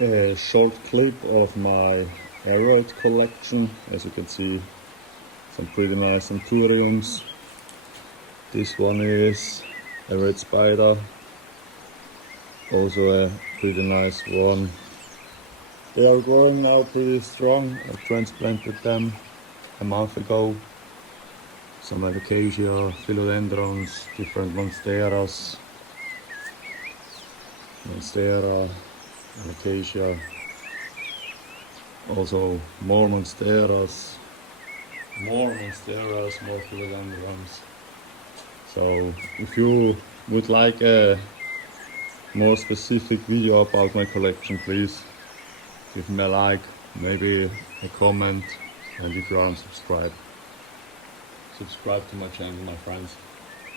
a short clip of my Aroid collection. As you can see, some pretty nice anthuriums. This one is a red spider, also a pretty nice one. They are growing now pretty strong. I transplanted them a month ago. Some acacia, philodendrons, different monsteras, acacia, also more monsteras, more philodendrons. So if you would like a more specific video about my collection, please give me a like, maybe a comment, and if you are unsubscribed, subscribe to my channel, my friends.